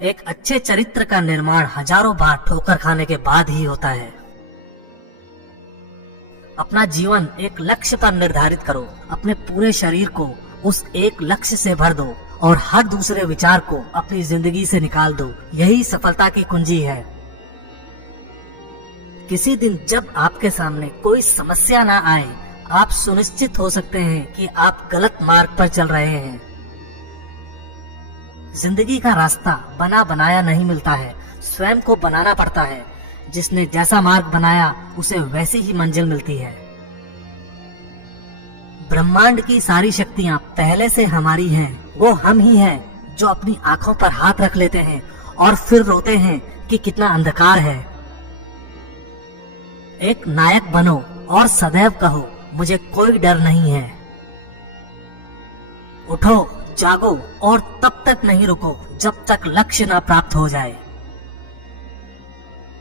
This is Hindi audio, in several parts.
एक अच्छे चरित्र का निर्माण हजारों बार ठोकर खाने के बाद ही होता है। अपना जीवन एक लक्ष्य पर निर्धारित करो, अपने पूरे शरीर को उस एक लक्ष्य से भर दो और हर दूसरे विचार को अपनी जिंदगी से निकाल दो। यही सफलता की कुंजी है। किसी दिन जब आपके सामने कोई समस्या ना आए, आप सुनिश्चित हो सकते हैं कि आप गलत मार्ग पर चल रहे हैं। जिंदगी का रास्ता बना बनाया नहीं मिलता है, स्वयं को बनाना पड़ता है। जिसने जैसा मार्ग बनाया उसे वैसी ही मंजिल मिलती है। ब्रह्मांड की सारी शक्तियां पहले से हमारी हैं। वो हम ही हैं जो अपनी आंखों पर हाथ रख लेते हैं और फिर रोते हैं कि कितना अंधकार है। एक नायक बनो और सदैव कहो, मुझे कोई डर नहीं है। उठो, जागो और तब तक नहीं रुको जब तक लक्ष्य न प्राप्त हो जाए।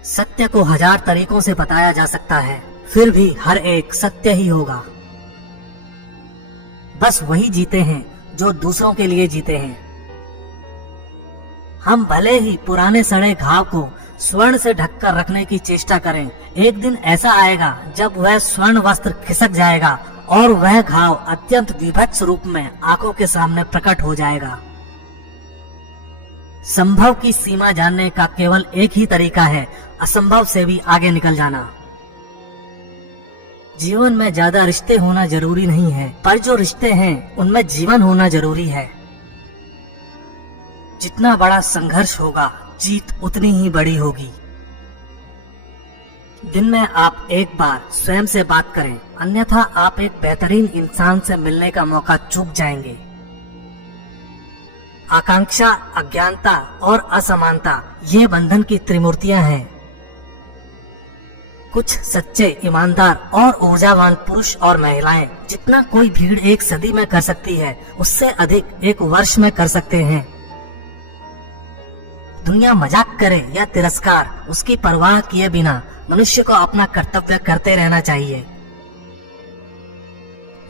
सत्य को हजार तरीकों से बताया जा सकता है, फिर भी हर एक सत्य ही होगा। बस वही जीते हैं जो दूसरों के लिए जीते हैं। हम भले ही पुराने सड़े घाव को स्वर्ण से ढककर रखने की चेष्टा करें, एक दिन ऐसा आएगा जब वह स्वर्ण वस्त्र खिसक जाएगा और वह घाव अत्यंत विभत्स रूप में आंखों के सामने प्रकट हो जाएगा। संभव की सीमा जानने का केवल एक ही तरीका है, असंभव से भी आगे निकल जाना। जीवन में ज्यादा रिश्ते होना जरूरी नहीं है, पर जो रिश्ते हैं उनमें जीवन होना जरूरी है। जितना बड़ा संघर्ष होगा, जीत उतनी ही बड़ी होगी। दिन में आप एक बार स्वयं से बात करें, अन्यथा आप एक बेहतरीन इंसान से मिलने का मौका चूक जाएंगे। आकांक्षा, अज्ञानता और असमानता ये बंधन की त्रिमूर्तियां हैं। कुछ सच्चे, ईमानदार और ऊर्जावान पुरुष और महिलाएं जितना कोई भीड़ एक सदी में कर सकती है, उससे अधिक एक वर्ष में कर सकते हैं। दुनिया मजाक करे या तिरस्कार, उसकी परवाह किए बिना मनुष्य को अपना कर्तव्य करते रहना चाहिए।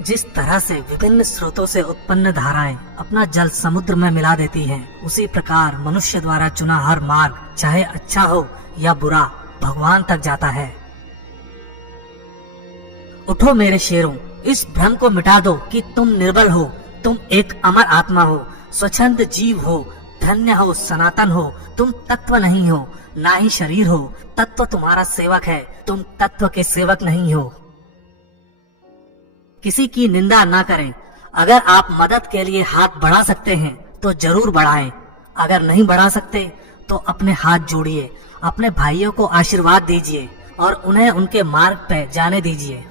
जिस तरह से विभिन्न स्रोतों से उत्पन्न धाराएं अपना जल समुद्र में मिला देती हैं, उसी प्रकार मनुष्य द्वारा चुना हर मार्ग, चाहे अच्छा हो या बुरा, भगवान तक जाता है। उठो मेरे शेरों, इस भ्रम को मिटा दो कि तुम निर्बल हो। तुम एक अमर आत्मा हो, स्वच्छंद जीव हो, धन्य हो, सनातन हो। तुम तत्व नहीं हो, ना ही शरीर हो। तत्व तुम्हारा सेवक है, तुम तत्व के सेवक नहीं हो। किसी की निंदा ना करें। अगर आप मदद के लिए हाथ बढ़ा सकते हैं तो जरूर बढ़ाएं। अगर नहीं बढ़ा सकते तो अपने हाथ जोड़िए, अपने भाइयों को आशीर्वाद दीजिए और उन्हें उनके मार्ग पे जाने दीजिए।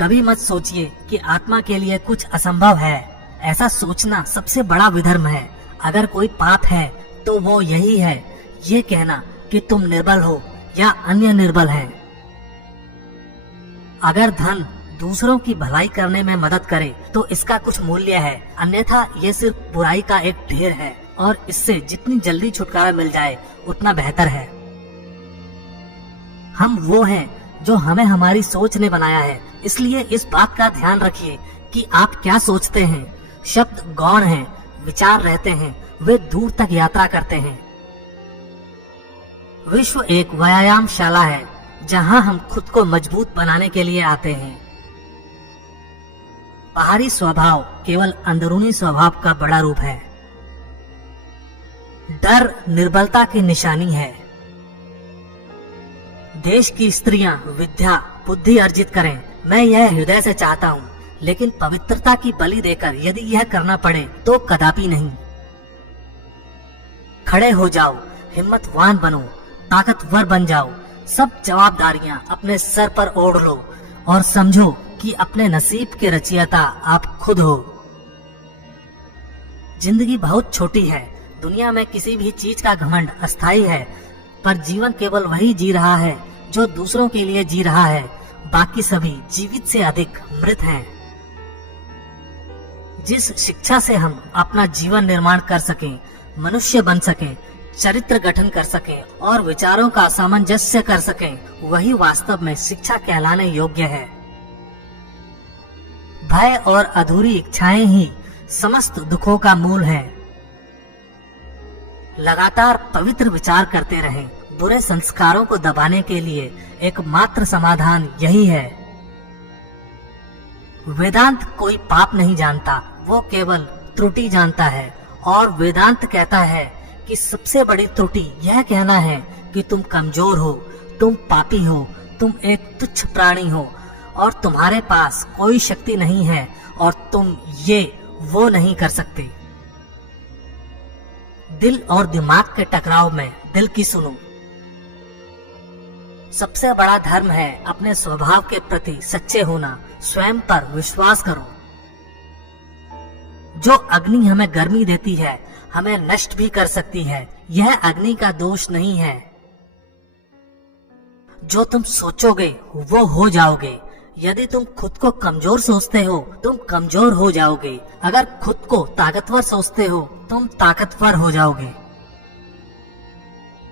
कभी मत सोचिए कि आत्मा के लिए कुछ असंभव है। ऐसा सोचना सबसे बड़ा विधर्म है। अगर कोई पाप है तो वो यही है, ये कहना कि तुम निर्बल हो या अन्य निर्बल हैं। अगर धन दूसरों की भलाई करने में मदद करे तो इसका कुछ मूल्य है, अन्यथा ये सिर्फ बुराई का एक ढेर है और इससे जितनी जल्दी छुटकारा मिल जाए उतना बेहतर है। हम वो हैं जो हमें हमारी सोच ने बनाया है, इसलिए इस बात का ध्यान रखिए कि आप क्या सोचते हैं। शब्द गौण हैं, विचार रहते हैं, वे दूर तक यात्रा करते हैं। विश्व एक व्यायामशाला है जहां हम खुद को मजबूत बनाने के लिए आते हैं। बाहरी स्वभाव केवल अंदरूनी स्वभाव का बड़ा रूप है। डर निर्बलता की निशानी है। देश की स्त्रियां विद्या बुद्धि अर्जित करें, मैं यह हृदय से चाहता हूँ, लेकिन पवित्रता की बलि देकर यदि यह करना पड़े तो कदापि नहीं। खड़े हो जाओ, हिम्मतवान बनो, ताकतवर बन जाओ। सब जवाबदारियां अपने सर पर ओढ़ लो और समझो कि अपने नसीब के रचयिता आप खुद हो। जिंदगी बहुत छोटी है। दुनिया में किसी भी चीज का घमंड अस्थायी है, पर जीवन केवल वही जी रहा है जो दूसरों के लिए जी रहा है। बाकी सभी जीवित से अधिक मृत हैं। जिस शिक्षा से हम अपना जीवन निर्माण कर सकें, मनुष्य बन सकें, चरित्र गठन कर सकें और विचारों का सामंजस्य कर सकें, वही वास्तव में शिक्षा कहलाने योग्य है। भय और अधूरी इच्छाएं ही समस्त दुखों का मूल है। लगातार पवित्र विचार करते रहें। बुरे संस्कारों को दबाने के लिए एकमात्र समाधान यही है। वेदांत कोई पाप नहीं जानता, वो केवल त्रुटि जानता है। और वेदांत कहता है कि सबसे बड़ी त्रुटि यह कहना है कि तुम कमजोर हो, तुम पापी हो, तुम एक तुच्छ प्राणी हो और तुम्हारे पास कोई शक्ति नहीं है और तुम ये वो नहीं कर सकते। दिल और दिमाग के टकराव में दिल की सुनो। सबसे बड़ा धर्म है अपने स्वभाव के प्रति सच्चे होना। स्वयं पर विश्वास करो। जो अग्नि हमें गर्मी देती है, हमें नष्ट भी कर सकती है। यह अग्नि का दोष नहीं है। जो तुम सोचोगे वो हो जाओगे। यदि तुम खुद को कमजोर सोचते हो, तुम कमजोर हो जाओगे। अगर खुद को ताकतवर सोचते हो, तुम ताकतवर हो जाओगे।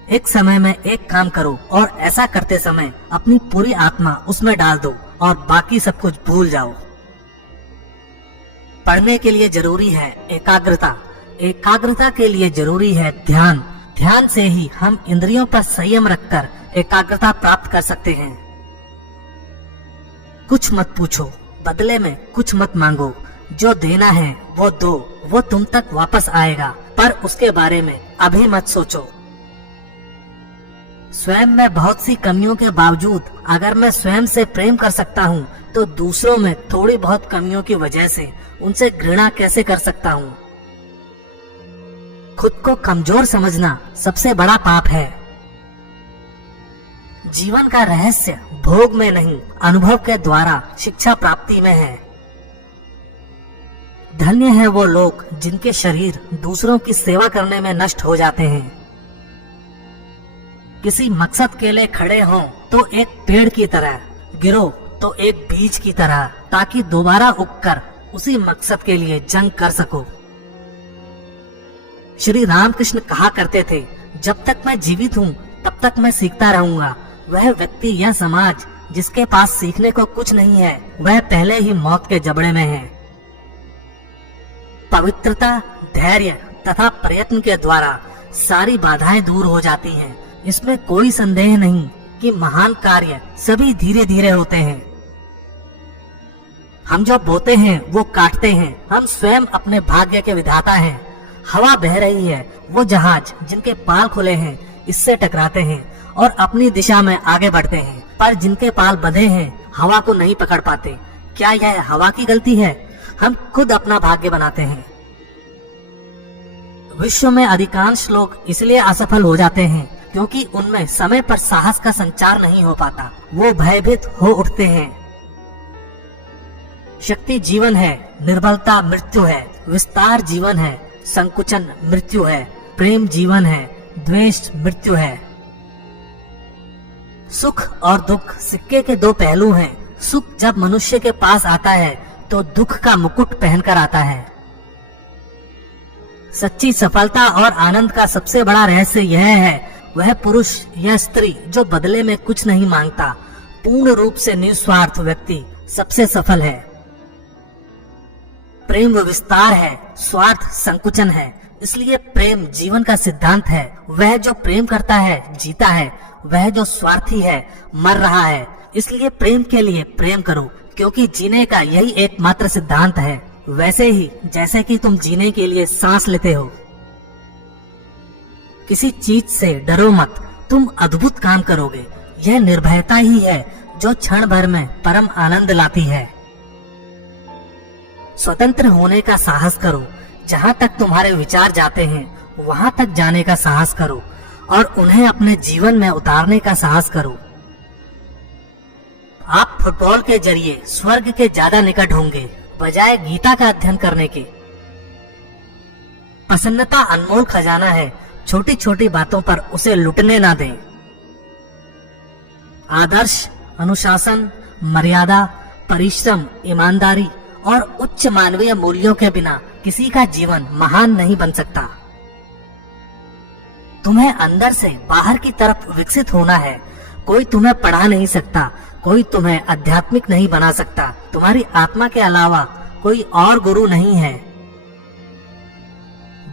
एक समय में एक काम करो और ऐसा करते समय अपनी पूरी आत्मा उसमें डाल दो और बाकी सब कुछ भूल जाओ। पढ़ने के लिए जरूरी है एकाग्रता, एकाग्रता के लिए जरूरी है ध्यान। ध्यान से ही हम इंद्रियों पर संयम रखकर एकाग्रता प्राप्त कर सकते हैं। कुछ मत पूछो, बदले में कुछ मत मांगो। जो देना है वो दो, वो तुम तक वापस आएगा, पर उसके बारे में अभी मत सोचो। स्वयं में बहुत सी कमियों के बावजूद अगर मैं स्वयं से प्रेम कर सकता हूँ, तो दूसरों में थोड़ी बहुत कमियों की वजह से उनसे घृणा कैसे कर सकता हूँ। खुद को कमजोर समझना सबसे बड़ा पाप है। जीवन का रहस्य भोग में नहीं, अनुभव के द्वारा शिक्षा प्राप्ति में है। धन्य है वो लोग जिनके शरीर दूसरों की सेवा करने में नष्ट हो जाते हैं। किसी मकसद के लिए खड़े हों तो एक पेड़ की तरह, गिरो तो एक बीज की तरह, ताकि दोबारा उगकर उसी मकसद के लिए जंग कर सको। श्री रामकृष्ण कहा करते थे, जब तक मैं जीवित हूँ तब तक मैं सीखता रहूंगा। वह व्यक्ति या समाज जिसके पास सीखने को कुछ नहीं है, वह पहले ही मौत के जबड़े में है। पवित्रता, धैर्य तथा प्रयत्न के द्वारा सारी बाधाएं दूर हो जाती हैं। इसमें कोई संदेह नहीं कि महान कार्य सभी धीरे धीरे होते हैं। हम जो बोते हैं वो काटते हैं। हम स्वयं अपने भाग्य के विधाता हैं। हवा बह रही है, वो जहाज जिनके पाल खुले हैं इससे टकराते हैं और अपनी दिशा में आगे बढ़ते हैं, पर जिनके पाल बंधे हैं हवा को नहीं पकड़ पाते। क्या यह हवा की गलती है? हम खुद अपना भाग्य बनाते हैं। विश्व में अधिकांश लोग इसलिए असफल हो जाते हैं क्योंकि उनमें समय पर साहस का संचार नहीं हो पाता। वो भयभीत हो उठते हैं। शक्ति जीवन है, निर्बलता मृत्यु है, विस्तार जीवन है, संकुचन मृत्यु है, प्रेम जीवन है, द्वेष मृत्यु है। सुख और दुख सिक्के के दो पहलू हैं। सुख जब मनुष्य के पास आता है तो दुख का मुकुट पहनकर आता है। सच्ची सफलता और आनंद का सबसे बड़ा रहस्य यह है, वह पुरुष या स्त्री जो बदले में कुछ नहीं मांगता, पूर्ण रूप से निस्वार्थ व्यक्ति सबसे सफल है। प्रेम विस्तार है, स्वार्थ संकुचन है। इसलिए प्रेम जीवन का सिद्धांत है। वह जो प्रेम करता है जीता है, वह जो स्वार्थी है मर रहा है। इसलिए प्रेम के लिए प्रेम करो, क्योंकि जीने का यही एकमात्र सिद्धांत है। वैसे ही जैसे कि तुम जीने के लिए सांस लेते हो। किसी चीज से डरो मत, तुम अद्भुत काम करोगे। यह निर्भयता ही है जो क्षण भर में परम आनंद लाती है। स्वतंत्र होने का साहस करो। जहाँ तक तुम्हारे विचार जाते हैं वहाँ तक जाने का साहस करो और उन्हें अपने जीवन में उतारने का साहस करो। आप फुटबॉल के जरिए स्वर्ग के ज्यादा निकट होंगे बजाय गीता का अध्ययन करने के। प्रसन्नता अनमोल खजाना है, छोटी छोटी बातों पर उसे लुटने ना दें। आदर्श, अनुशासन, मर्यादा, परिश्रम, ईमानदारी और उच्च मानवीय मूल्यों के बिना किसी का जीवन महान नहीं बन सकता। तुम्हें अंदर से बाहर की तरफ विकसित होना है। कोई तुम्हें पढ़ा नहीं सकता, कोई तुम्हें आध्यात्मिक नहीं बना सकता। तुम्हारी आत्मा के अलावा कोई और गुरु नहीं है।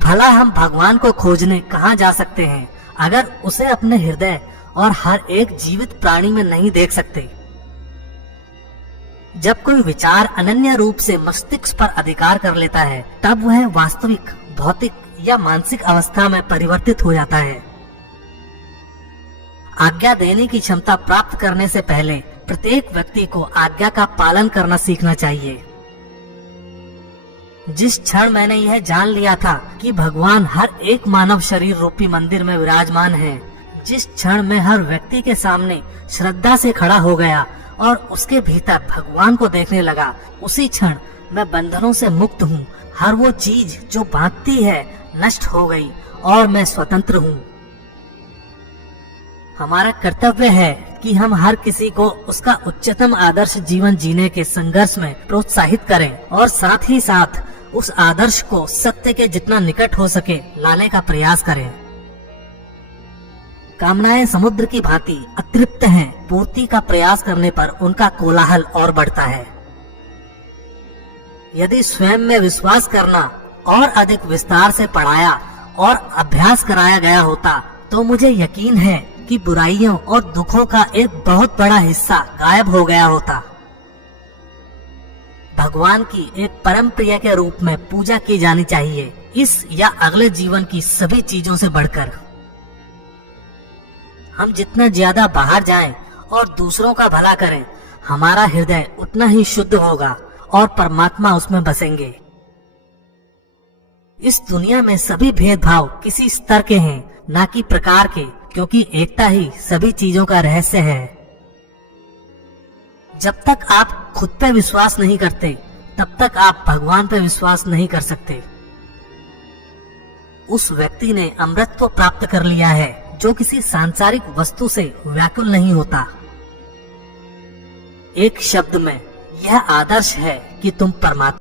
भला हम भगवान को खोजने कहाँ जा सकते हैं अगर उसे अपने हृदय और हर एक जीवित प्राणी में नहीं देख सकते। जब कोई विचार अनन्य रूप से मस्तिष्क पर अधिकार कर लेता है तब वह वास्तविक भौतिक या मानसिक अवस्था में परिवर्तित हो जाता है। आज्ञा देने की क्षमता प्राप्त करने से पहले प्रत्येक व्यक्ति को आज्ञा का पालन करना सीखना चाहिए। जिस क्षण मैंने यह जान लिया था कि भगवान हर एक मानव शरीर रूपी मंदिर में विराजमान है, जिस क्षण मैं हर व्यक्ति के सामने श्रद्धा से खड़ा हो गया और उसके भीतर भगवान को देखने लगा, उसी क्षण मैं बंधनों से मुक्त हूँ। हर वो चीज जो बांधती है नष्ट हो गई और मैं स्वतंत्र हूँ। हमारा कर्तव्य है कि हम हर किसी को उसका उच्चतम आदर्श जीवन जीने के संघर्ष में प्रोत्साहित करें और साथ ही साथ उस आदर्श को सत्य के जितना निकट हो सके लाने का प्रयास करें। कामनाएं समुद्र की भांति अतृप्त हैं, पूर्ति का प्रयास करने पर उनका कोलाहल और बढ़ता है। यदि स्वयं में विश्वास करना और अधिक विस्तार से पढ़ाया और अभ्यास कराया गया होता तो मुझे यकीन है कि बुराइयों और दुखों का एक बहुत बड़ा हिस्सा गायब हो गया होता। भगवान की एक परम प्रिय के रूप में पूजा की जानी चाहिए, इस या अगले जीवन की सभी चीजों से बढ़कर। हम जितना ज्यादा बाहर जाएं और दूसरों का भला करें, हमारा हृदय उतना ही शुद्ध होगा और परमात्मा उसमें बसेंगे। इस दुनिया में सभी भेदभाव किसी स्तर के हैं, ना कि प्रकार के, क्योंकि एकता ही सभी चीजों का रहस्य है। जब तक आप खुद पे विश्वास नहीं करते, तब तक आप भगवान पे विश्वास नहीं कर सकते। उस व्यक्ति ने अमृत प्राप्त कर लिया है जो किसी सांसारिक वस्तु से व्याकुल नहीं होता। एक शब्द में यह आदर्श है कि तुम परमात्मा